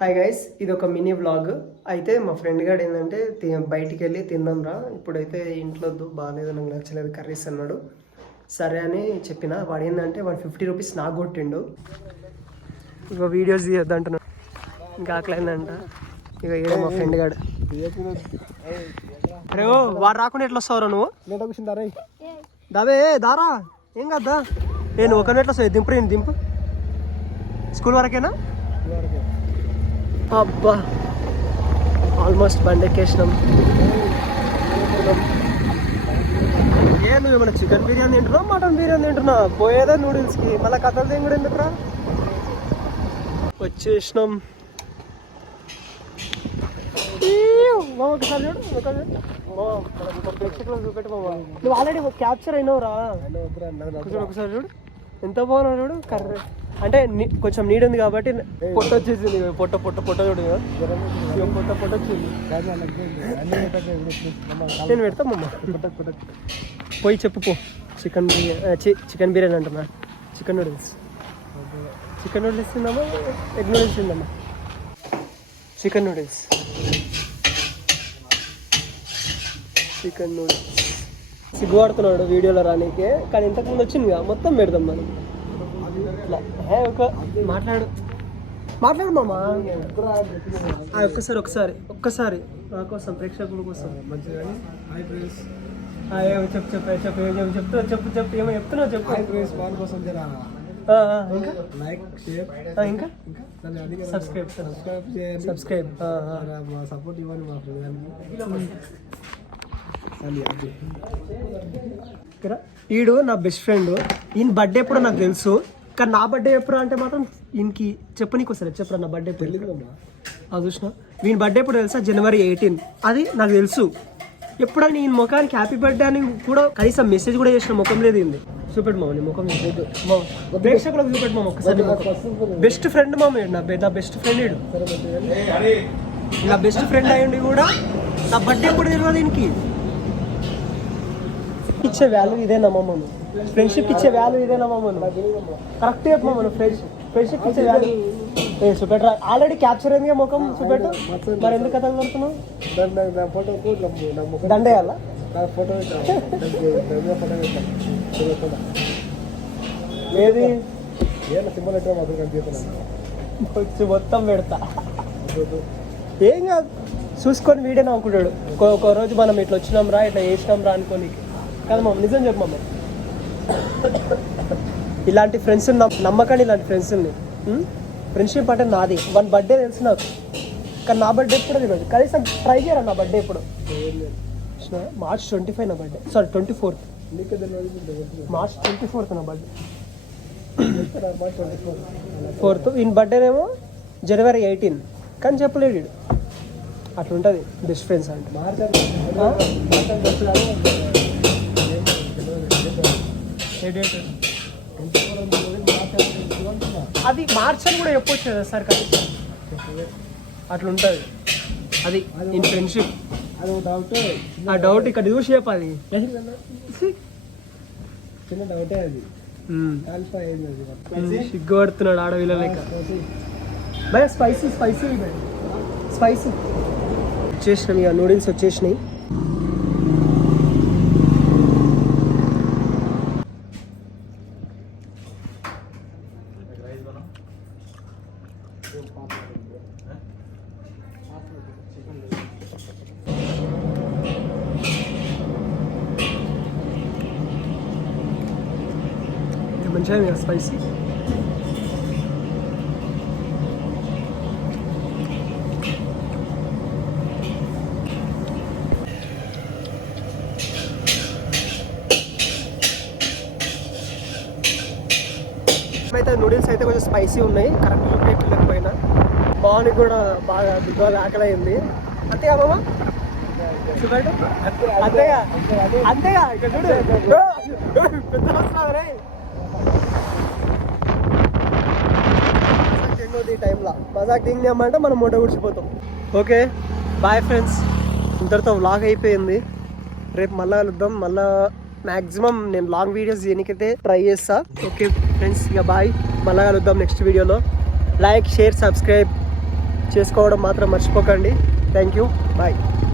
Hi guys, ఇది ఒక mini vlog. అయితే మా ఫ్రెండ్ గారు ఏంటంటే బయటికి వెళ్ళి తిందాం రా, ఇప్పుడైతే ఇంట్లో బాగాలేదు, నాకు నచ్చలేదు కర్రీస్ అన్నాడు. సరే అని చెప్పిన. వాడు ఏంటంటే 150 రూపీస్ నాకు కొట్టిండు. ఇక వీడియోస్ తీయద్దు అంటున్నాడు, ఇంకా ఆకలేదంట. ఇక ఏదో మా ఫ్రెండ్ గారు. అరే ఓ, వాడు రాకుండా ఎట్లా వస్తావురా నువ్వు? దాబే దారా, ఏం కదా నువ్వు ఒక ఎట్లా వస్తావు? దింపు నేను దింపు. స్కూల్ వరకేనా? అబ్బా, ఆల్మోస్ట్ బండి ఎక్కేసినాం. నువ్వు ఏమన్నా చికెన్ బిర్యానీ తింటున్నా, మటన్ బిర్యానీ తింటున్నా? పోయేదా నూడిల్స్కి, మళ్ళీ కథలు తింగుడు ఎందుకురా? వచ్చేసినాం. ఒకసారి చూడు, ప్రేక్షకులు చూపెట్టు మామ. నువ్వు ఆల్రెడీ క్యాప్చర్ అయినావురా. ఒకసారి చూడు ఎంత బాగున్నా చూడు. కర్రీ అంటే కొంచెం నీడ్ ఉంది కాబట్టి పొట్ట వచ్చేసింది. పొట్ట చూడు, పొట్ట వచ్చింది. నేను పెడతా మమ్మ, పోయి చెప్పు పో. చికెన్ బిర్యానీ అంటున్నా. చికెన్ నూడిల్స్ తిందామా, ఎగ్ నూడిల్స్ తిందామా? చికెన్ నూడిల్స్ సిగ్గుపడుతున్నాడు వీడియోలో రానీకే, కానీ ఇంతకుముందు వచ్చింది కదా, మొత్తం పెడదాం మనం. మాట్లాడు మామ. ఒక్కసారి నా కోసం, ప్రేక్షకుల కోసం చెప్పు ఏమో చెప్తున్నావు చెప్పు. ఇంకా సబ్స్క్రైబ్ సపోర్ట్ ఇవ్వండి మా ఈడు నా బెస్ట్ ఫ్రెండ్. ఈయన బర్త్డే ఎప్పుడో నాకు తెలుసు, కానీ నా బర్త్డే ఎప్పుడు అంటే మాత్రం ఈయనకి చెప్పనీకి వస్తారు. చెప్పరా నా బర్త్డే ఎప్పుడు? అది చూసిన. వీని బర్త్డే ఎప్పుడు తెలుసా? January 18. అది నాకు తెలుసు. ఎప్పుడైనా ఈయన ముఖానికి హ్యాపీ బర్త్డే అని కూడా కనీసం మెసేజ్ కూడా చేసిన ముఖం లేదు. ఏంది చూపెట్టు మామ, నీ ముఖం ప్రేక్షకులకు చూపెట్టు మామ ఒకసారి. బెస్ట్ ఫ్రెండ్ మామ, నా బెస్ట్ ఫ్రెండ్ ఈడు. నా బెస్ట్ ఫ్రెండ్ అయ్యండి కూడా నా బర్త్డే ఎప్పుడు తెలియదు దీనికి. ఇచ్చే వాల్యూ ఇదేనమ్మా మనం, ఫ్రెండ్షిప్ ఇచ్చే వాల్యూ ఇదేనమ్మా మనం. కరెక్ట్ చెప్పమా మనం, ఫ్రెండ్షిప్ ఇచ్చే వాల్యూ. చూపెట్టరా, ఆల్రెడీ క్యాప్చర్ అయింది ముఖం. చూపెట్టు మరి, ఎందుకు కథ కొడుతున్నావు? దండేయాలా? ఏది మొత్తం పెడతా. ఏం కాదు, చూసుకొని వీడియో నవ్వుకుంటాడు. ఒక రోజు మనం ఇట్లా వచ్చినాం రా, ఇట్లా చేసినాం రా అనుకోని కదా మమ్మ. నిజం చెప్పు మమ్మ, ఇలాంటి ఫ్రెండ్స్ నమ్మకండి. ఇలాంటి ఫ్రెండ్స్ని, ఫ్రెండ్షిప్ అంటే నాది. వన్ బర్త్డే తెలుసు నాకు, కానీ నా బర్త్డే ఎప్పుడు తెలియదు. కనీసం ట్రై చేయరా నా బర్త్డే ఎప్పుడు. March 25 నా birthday, sorry 24th. March 24th నా బర్త్డే. 4th. ఈయన బర్త్డేనేమో January 18, కానీ చెప్పలేడు వీడు. అట్లుంటుంది బెస్ట్ ఫ్రెండ్స్ అంటే. అది మార్చ్ అని కూడా చెప్పొచ్చు కదా సార్, కానీ అట్లుంటుంది. అది ఇన్ ఫ్రెండ్షిప్. ఆ డౌట్ ఇక్కడ చూసి చెప్పాలి. చిన్న డౌటే అది. సిగ్గుపడుతున్నాడు ఆడవిల్ల లెక్క. భయ స్పైసీ వచ్చేసినాయి. ఇక నూడిల్స్ వచ్చేసినాయి. మంచిగా స్పైసీ. అయితే నూడిల్స్ అయితే కొంచెం స్పైసీ ఉన్నాయి. కరెక్ట్ చూపించలేకపోయినా బాగుంది కూడా, బాగా దిగ్గాలు ఆకలి అయింది. అంతేగా మామ? చూపెట్టు. అంతేగా ఇక్కడ చూడు, పెద్ద వస్తుంది ఈ టైంలో. మజాక్ దింగామంటే మనం మూట కూర్చిపోతాం. ఓకే బాయ్ ఫ్రెండ్స్, ఇంతటితో వ్లాగ్ అయిపోయింది. రేపు మళ్ళీ కలుద్దాం. మళ్ళీ మ్యాక్సిమం నేను లాంగ్ వీడియోస్ చేయడానికైతే ట్రై చేస్తా. ఓకే ఫ్రెండ్స్, ఇక బాయ్, మళ్ళీ కలుద్దాం నెక్స్ట్ వీడియోలో. Like, share, subscribe. చేసుకోవడం మాత్రం మర్చిపోకండి. Thank you, bye.